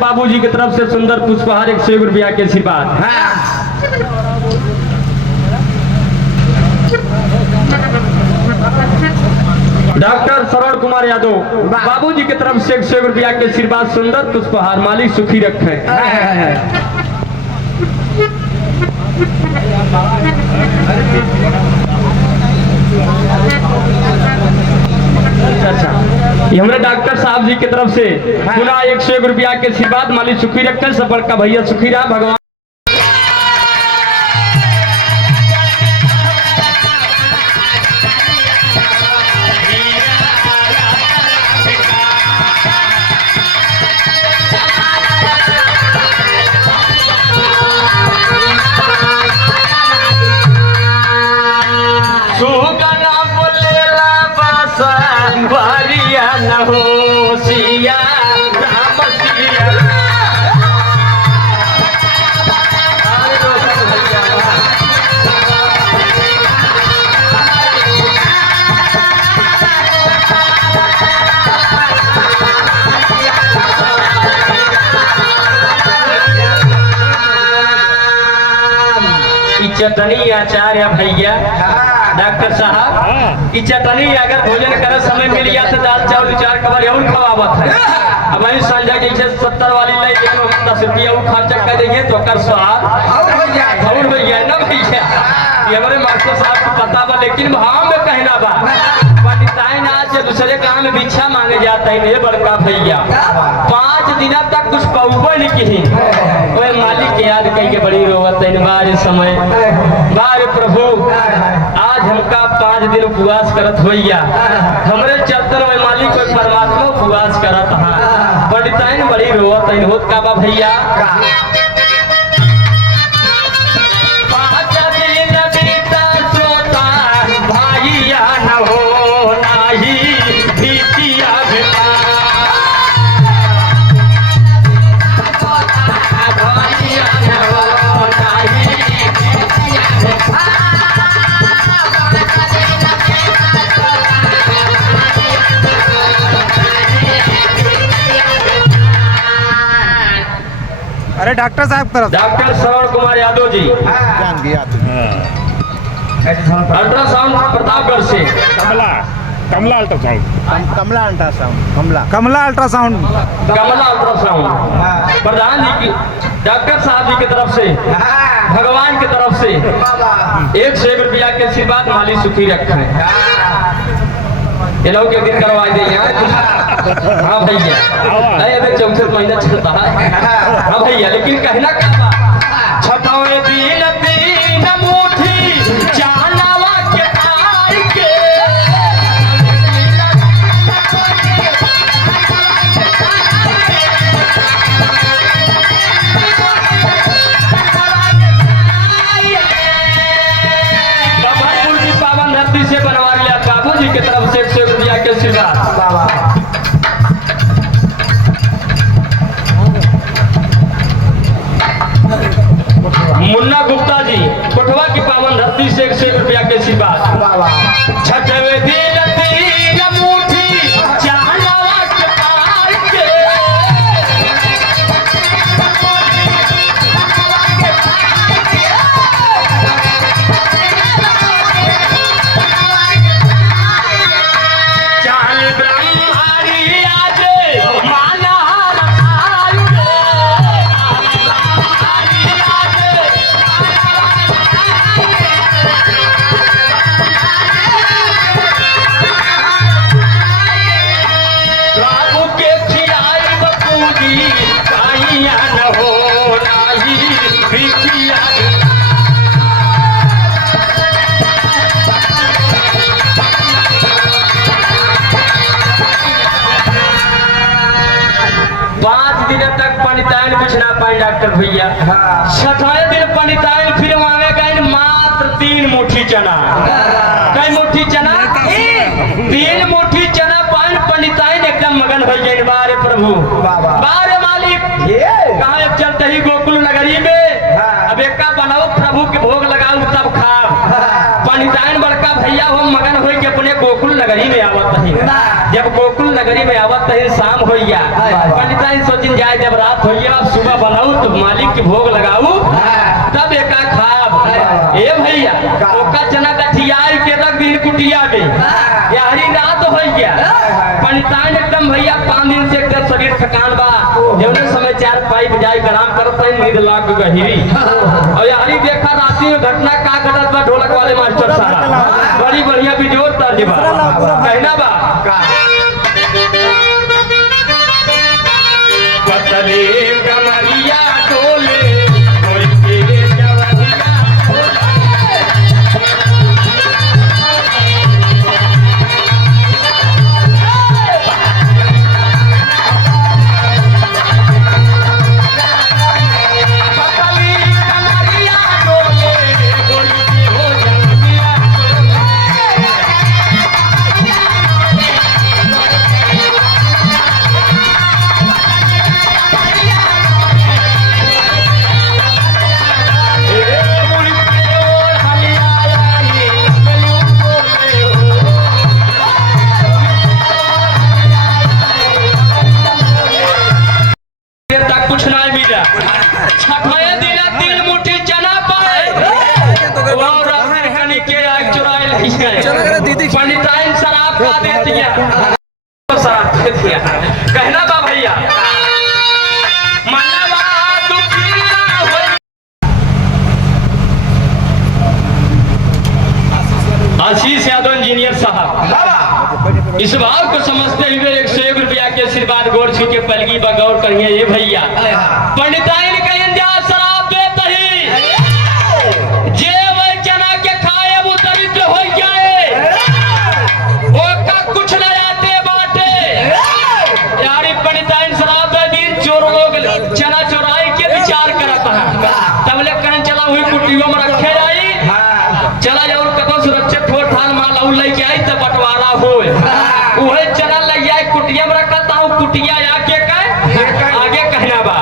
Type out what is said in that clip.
बाबूजी की तरफ से सुंदर पुष्पहार 101 रुपया के आशीर्वाद। डॉक्टर श्रवण कुमार यादव बाबूजी की तरफ से 101 रुपया के आशीर्वाद सुंदर पुष्पहार, मालिक सुखी रखे। अच्छा, ये हमारे डॉक्टर साहब जी की तरफ से पुनः 101 रुपया के आशीर्वाद, मालिक सुखी रखे, सब बड़का भैया सुखी रहा भगवान। न हो सिया राम सिया चटनी आचार्य भैया डॉक्टर साहब की चटनी अगर भोजन करे समय मिल गया तो दाल चावल 4 कबर और खवावत है। अब वही संजय जैसे 70 वाली ले 10 रुपया वो खर्चा कर देंगे तो कर स्वाद और भैया ना भैया ये हमारे मास्टर साहब को पता बा, लेकिन भाव में कहना बा पंडिताइन आज दूसरे काम में भिक्षा मांगे जाता है। बड़का भैया 5 दिन तक कुछ कहबो नहीं की ओए मालिक के याद कह के बड़ी रोवत है बारे समय बारे प्रभु आज हमका 5 दिन उपवास करत होइया हमरे चलते में मालिक कोई परमात्मा उपवास करत हा पंडिताइन बड़ी रोवत है होत का बा भैया। अरे डॉक्टर साहब तरफ डॉक्टर श्रवण कुमार यादव जी अल्ट्रासाउंड प्रतापगढ़ से कमला अल्ट्रासाउंड प्रधान जी की डॉक्टर साहब जी की तरफ से भगवान की तरफ से 101 रुपया के आशीर्वाद, मालिक सुखी रखे। ये लोग एक दिन करवा देंगे। हाँ भैया अभी 64 महीना चलता है। हाँ भैया लेकिन कहना क्या छठवें दिन 3 मुट्ठी जानवा के तार के बबरपुर की पावन धरती से बनवा लिया बाबूजी की तरफ से 101 रुपया के आशीर्वाद। मुन्ना गुप्ता जी कोटवा की पावन धरती से 101 रुपया के आशीर्वाद। छठवें दिन 3 मुट्ठी जानवा के तार के चाल ब्रह्मारी आज माना पंडिताइन कुछ ना पाए डॉक्टर भैया। छठवें दिन पंडिताइन फिर मांगे गए मात्र 3 मुट्ठी चना। कई मुट्ठी चना? 3 मुट्ठी चना पाए पंडिताइन एकदम मगन हो गए। बारे प्रभु बारे मालिक कहा चलते ही गोकुल नगरी में अब एक बनाओ प्रभु के भोग लगाओ तब खाओ। पंडिताइन बड़का भैया हो मगन हो के अपने गोकुल नगरी में आवत ही जब गोकुल नगरी में आवत तही शाम हो गया पंडिता सोचिन जाए जब रात हो गया सुबह बनाऊ तो मालिक के भोग लगाऊ तब एका खाब ए भैया ओका चना कठियाई के रख दिन कुटिया में यारी रात हो गया पंडिता एकदम भैया 5 दिन से एकदम शरीर थकान बा जौने समय 4 पाई बजाई आराम करत है नींद लाग गहिरी और यारी देखा राती में घटना का घटत बा ढोलक वाले मास्टर साहब बड़ी बढ़िया बिजोर तर्ज बा कहना बा पतले कमरिया डोले और के जवनिया कुछ ना मिला छठवे दिन 3 मुट्ठी चना पाए और रहने के आग चुराए ले गए पंडिताइन शराब का दे दिया शराब दे दिया कहना बा भैया मनवा दुखी ना हो आशीष यादव इंजीनियर साहब इस भाव को समझते हुए 101 रुपया के आशीर्वाद गौर छू के पलगी बगौर करिए ये भैया पंडिताइन कहिन जा शराब देत ही जे वह चना के खाए वो दरिद्र हो जाए ओका कुछ न आते बाटे यारी पंडिताइन शराब दे दिन चोर लोग चना चोराई के विचार करत है तब ले कहन चला हुई कुटियों में रखे जाई चला जाओ कतो सुरक्षित ठोर ठान माल और लेके आई तब बंटवारा होए उहे चना लग जाए कुटिया में रखता हूँ कुटिया आके कह आगे कहना बा